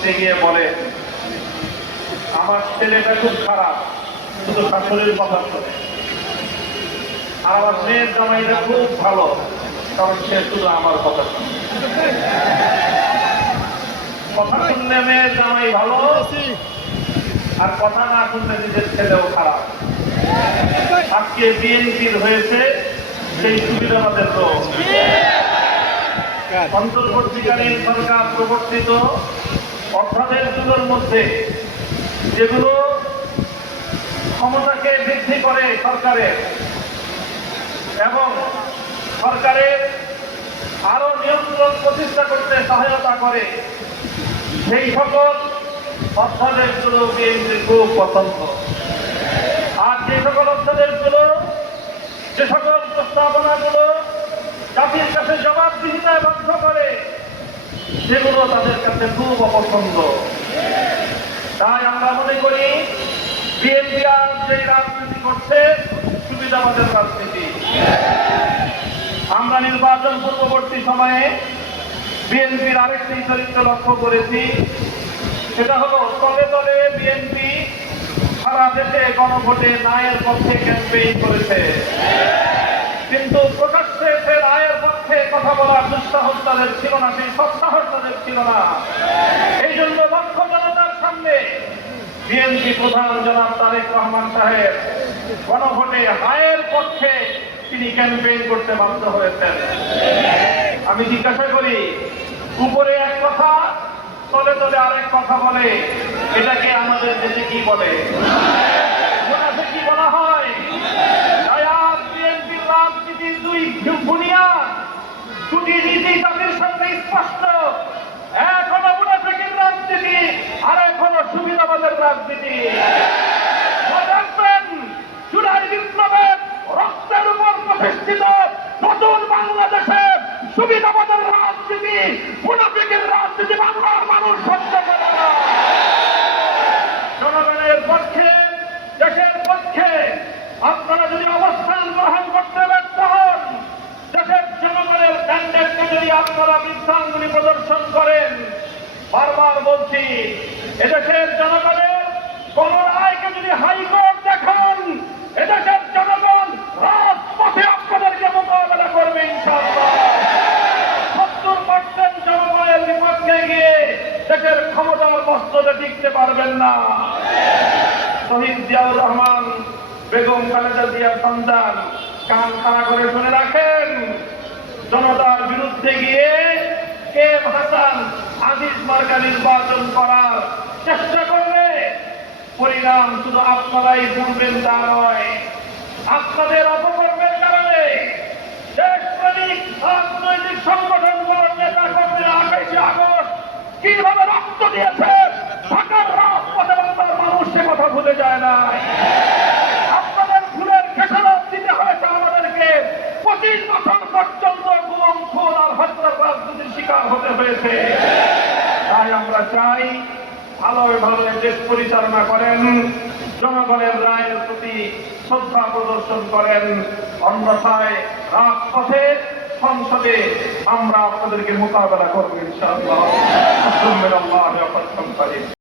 করতে গিয়ে বলে, আমার ছেলেটা খুব খারাপ, শুধু শাশুড়ির কথা শোনে, আর আমার মেয়ের জামাইটা খুব ভালো, কারণ সে শুধু আমার কথা শোনে। কথা শুনলে মেয়ের জামাই ভালো, আর কথা না শুনলে নিজের ছেলেও খারাপ। আজকে বিএনপির হয়েছে সেই সুবিধাবাদের লোক। অন্তর্বর্তীকালীন সরকার প্রবর্তিত অধ্যাদেশগুলোর মধ্যে যেগুলো ক্ষমতাকে বৃদ্ধি করে সরকারের এবং সরকারের আরো নিয়ন্ত্রণ প্রতিষ্ঠা করতে সহায়তা করে, সেই সকল অধ্যাদেশগুলো বিএনপির খুব পছন্দ। আর যে সকল অধ্যাদেশগুলো, যে সকল প্রস্তাবনাগুলো জাতির কাছে জবাবদিহিতায় বাধ্য করে, সেগুলো তাদের কাছে খুব অপছন্দ। তাই আমরা মনে করি বিএনপি আর যে রাজনীতি করছে সুবিধাবাদের রাজনীতি। আমরা নির্বাচন পূর্ববর্তী সময়ে বিএনপির আরেকটি চরিত্র লক্ষ্য করেছি, সেটা হলো তলে তলে বিএনপি সারা দেশে গণভোটে ন্যায়ের পক্ষে ক্যাম্পেইন করেছে, কিন্তু প্রকাশ্যে সে ন্যায়ের পক্ষে কথা বলার দুঃসাহস তাদের ছিল না, সেই সৎসাহস তাদের ছিল না। এই জন্য লক্ষ জনতার সামনে বিএনপি প্রধান জনাব তারেক রহমান সাহেব গণভোটে হায়ের পক্ষে তিনি ক্যাম্পেইন করতে বাধ্য হয়েছেন। আমি জিজ্ঞাসা করি, উপরে এক কথা তলে তলে আরেক কথা বলে, এটাকে আমাদের দেশে কি বলে? কি বলা হয়? বিএনপির রাজনীতির দুই বুনিয়াদ, দুটি নীতি তাদের সামনে স্পষ্ট। এক হলো মুনাফিকের রাজনীতি, আর এক হলো সুবিধাবাদের রাজনীতি। রাখবেন, জুলাই বিপ্লবের রক্তের উপর প্রতিষ্ঠিত নতুন বাংলাদেশে সুবিধাবাদের রাজনীতি, মুনাফিকের রাজনীতি বাংলার মানুষ সহ্য করে না। জনগণের পক্ষে, দেশের পক্ষে আপনারা যদি অবস্থান গ্রহণ করতে ব্যর্থ হন, দেশের জনগণের ক্যান্ডিডেটকে যদি আপনারা বৃদ্ধাঙ্গুলি প্রদর্শন করেন, বারবার বলছি, এদেশের জনগণের কোন রায়কে যদি হাইকোর্ট দেখান, এদেশের জনগণ রাজপথে আপনাদেরকে মোকাবেলা করবে ইনশাআল্লাহ। 70% জনগণের বিপক্ষে গিয়ে দেশের ক্ষমতার বস্ত্রে টিকতে পারবেন না। শহীদ জিয়াউর রহমান, বেগম খালেদা জিয়ার সন্তান, কান খাড়া করে শুনে রাখেন, জনতার বিরুদ্ধে গিয়ে কে হাসান আজিজ মার্কা নির্বাচন করার চেষ্টা করলে পরিণাম শুধু আপনারাই ভুলবেন তা নয়, আপনাদের অপকর্মের কারণে দেশপ্রেমিক রাজনৈতিক সংগঠনগুলোর নেতা কর্মীরা 28 আগস্ট কিভাবে রক্ত দিয়েছে ঢাকার রাজপথে বাংলার মানুষ সে কথা ভুলে যায় না। আপনাদের ভুলের খেসারত দিতে হয়েছে আমাদেরকে। 25 বছর পর্যন্ত গুম, খুন আর হত্যার রাজনীতির শিকার হতে হয়েছে। তাই আমরা চাই ভালোই ভালোই দেশ পরিচালনা করেন, জনগণের রায়ের প্রতি শ্রদ্ধা প্রদর্শন করেন, অন্যথায় রাজপথে সংসদে আমরা আপনাদেরকে মোকাবেলা করবো ইনশাআল্লাহ।